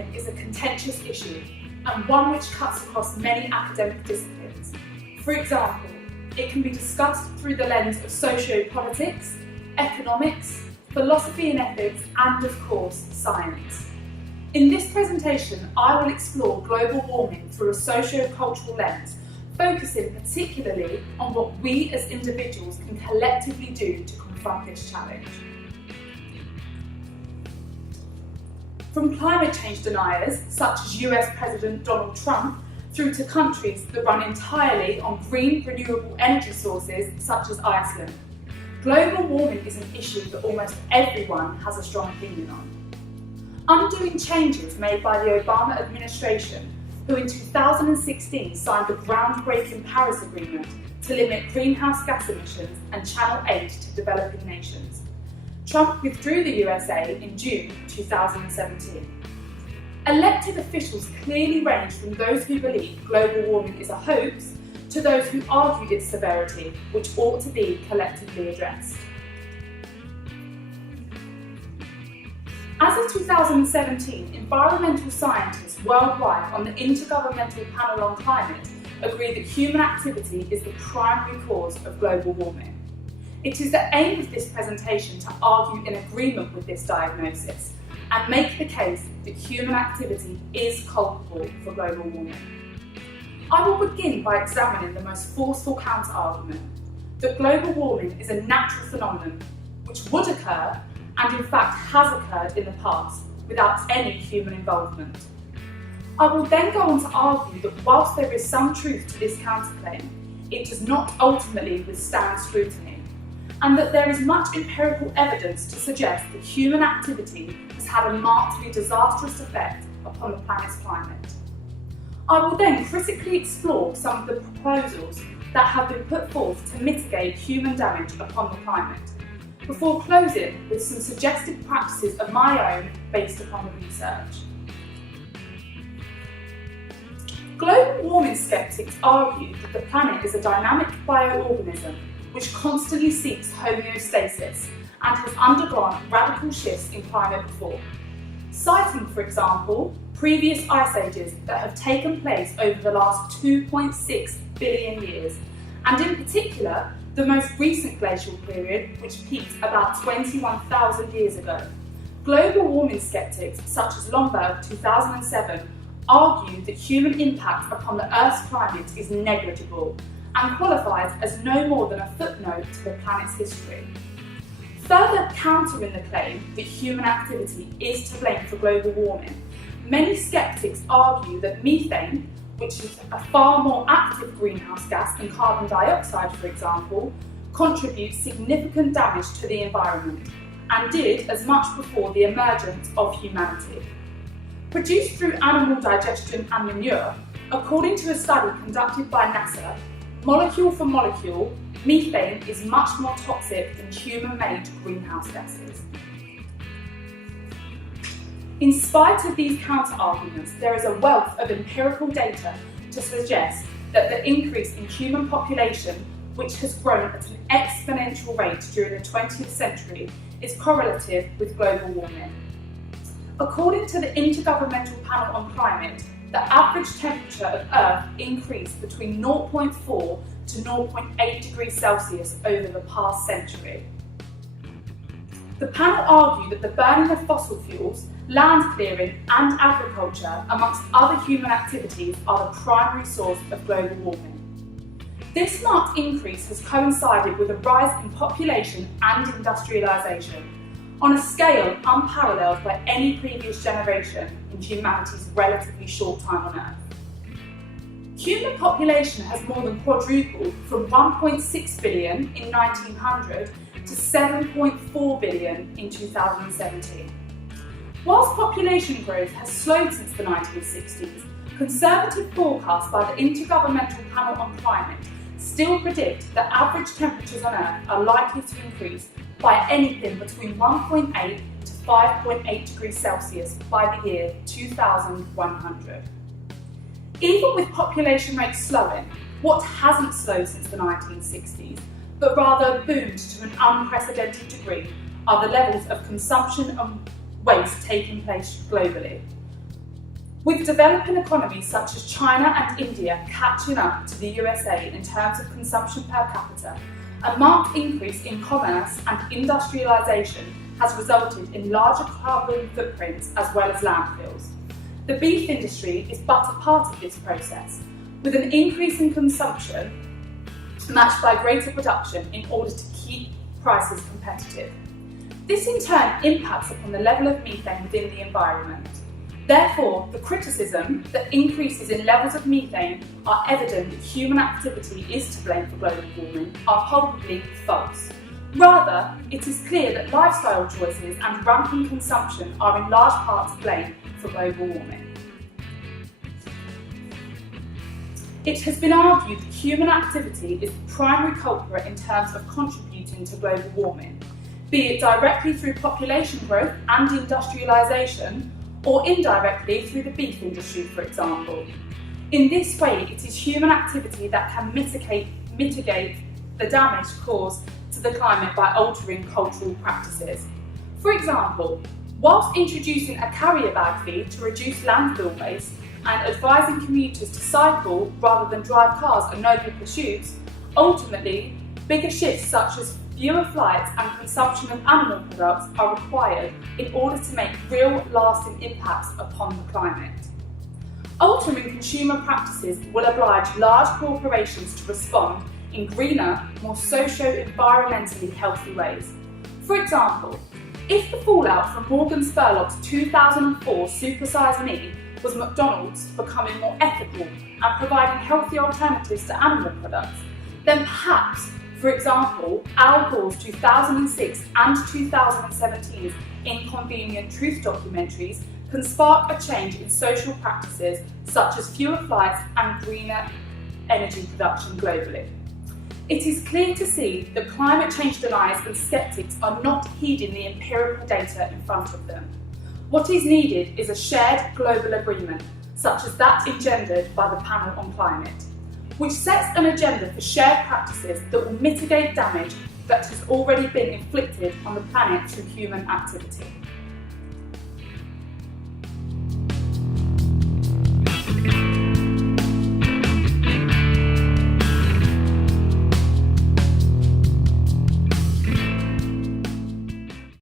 warming is a contentious issue and one which cuts across many academic disciplines. For example, it can be discussed through the lens of sociopolitics, economics, philosophy and ethics, and of course, science. In this presentation, I will explore global warming through a socio-cultural lens, focusing particularly on what we as individuals can collectively do to confront this challenge. From climate change deniers, such as US President Donald Trump, through to countries that run entirely on green, renewable energy sources, such as Iceland. Global warming is an issue that almost everyone has a strong opinion on. Undoing changes made by the Obama administration, who in 2016 signed the groundbreaking Paris Agreement to limit greenhouse gas emissions and channel aid to developing nations. Trump withdrew the USA in June 2017. Elected officials clearly range from those who believe global warming is a hoax to those who argue its severity, which ought to be collectively addressed. As of 2017, environmental scientists worldwide on the Intergovernmental Panel on Climate agree that human activity is the primary cause of global warming. It is the aim of this presentation to argue in agreement with this diagnosis and make the case that human activity is culpable for global warming. I will begin by examining the most forceful counter-argument, that global warming is a natural phenomenon which would occur and in fact has occurred in the past without any human involvement. I will then go on to argue that whilst there is some truth to this counterclaim, it does not ultimately withstand scrutiny, and that there is much empirical evidence to suggest that human activity has had a markedly disastrous effect upon the planet's climate. I will then critically explore some of the proposals that have been put forth to mitigate human damage upon the climate, before closing with some suggested practices of my own based upon the research. Global warming skeptics argue that the planet is a dynamic bioorganism which constantly seeks homeostasis and has undergone radical shifts in climate before, citing, for example, previous ice ages that have taken place over the last 2.6 billion years, and in particular, the most recent glacial period, which peaked about 21,000 years ago. Global warming skeptics, such as Lomberg 2007, argue that human impact upon the Earth's climate is negligible and qualifies as no more than a footnote to the planet's history. Further countering the claim that human activity is to blame for global warming, many skeptics argue that methane, which is a far more active greenhouse gas than carbon dioxide, for example, contributes significant damage to the environment and did as much before the emergence of humanity. Produced through animal digestion and manure, according to a study conducted by NASA, molecule for molecule, methane is much more toxic than human-made greenhouse gases. In spite of these counter-arguments, there is a wealth of empirical data to suggest that the increase in human population, which has grown at an exponential rate during the 20th century, is correlative with global warming. According to the Intergovernmental Panel on Climate, the average temperature of Earth increased between 0.4 to 0.8 degrees Celsius over the past century. The panel argued that the burning of fossil fuels, land clearing and agriculture, amongst other human activities, are the primary source of global warming. This marked increase has coincided with a rise in population and industrialisation, on a scale unparalleled by any previous generation in humanity's relatively short time on Earth. Human population has more than quadrupled from 1.6 billion in 1900 to 7.4 billion in 2017. Whilst population growth has slowed since the 1960s, conservative forecasts by the Intergovernmental Panel on Climate still predict that average temperatures on Earth are likely to increase by anything between 1.8 to 5.8 degrees Celsius by the year 2100. Even with population rates slowing, what hasn't slowed since the 1960s, but rather boomed to an unprecedented degree, are the levels of consumption and waste taking place globally. With developing economies such as China and India catching up to the USA in terms of consumption per capita, a marked increase in commerce and industrialisation has resulted in larger carbon footprints as well as landfills. The beef industry is but a part of this process, with an increase in consumption matched by greater production in order to keep prices competitive. This in turn impacts upon the level of methane within the environment. Therefore, the criticism that increases in levels of methane are evident that human activity is to blame for global warming are probably false. Rather, it is clear that lifestyle choices and rampant consumption are in large part to blame for global warming. It has been argued that human activity is the primary culprit in terms of contributing to global warming, be it directly through population growth and industrialisation, or indirectly through the beef industry, for example. In this way, it is human activity that can mitigate the damage caused to the climate by altering cultural practices. For example, whilst introducing a carrier bag fee to reduce landfill waste and advising commuters to cycle rather than drive cars are noble pursuits, ultimately, bigger shifts such as fewer flights and consumption of animal products are required in order to make real, lasting impacts upon the climate. Altering consumer practices will oblige large corporations to respond in greener, more socio-environmentally healthy ways. For example, if the fallout from Morgan Spurlock's 2004 Super Size Me was McDonald's becoming more ethical and providing healthy alternatives to animal products, then perhaps, for example, Al Gore's 2006 and 2017's Inconvenient Truth documentaries can spark a change in social practices such as fewer flights and greener energy production globally. It is clear to see that climate change deniers and sceptics are not heeding the empirical data in front of them. What is needed is a shared global agreement, such as that engendered by the Panel on Climate, which sets an agenda for shared practices that will mitigate damage that has already been inflicted on the planet through human activity.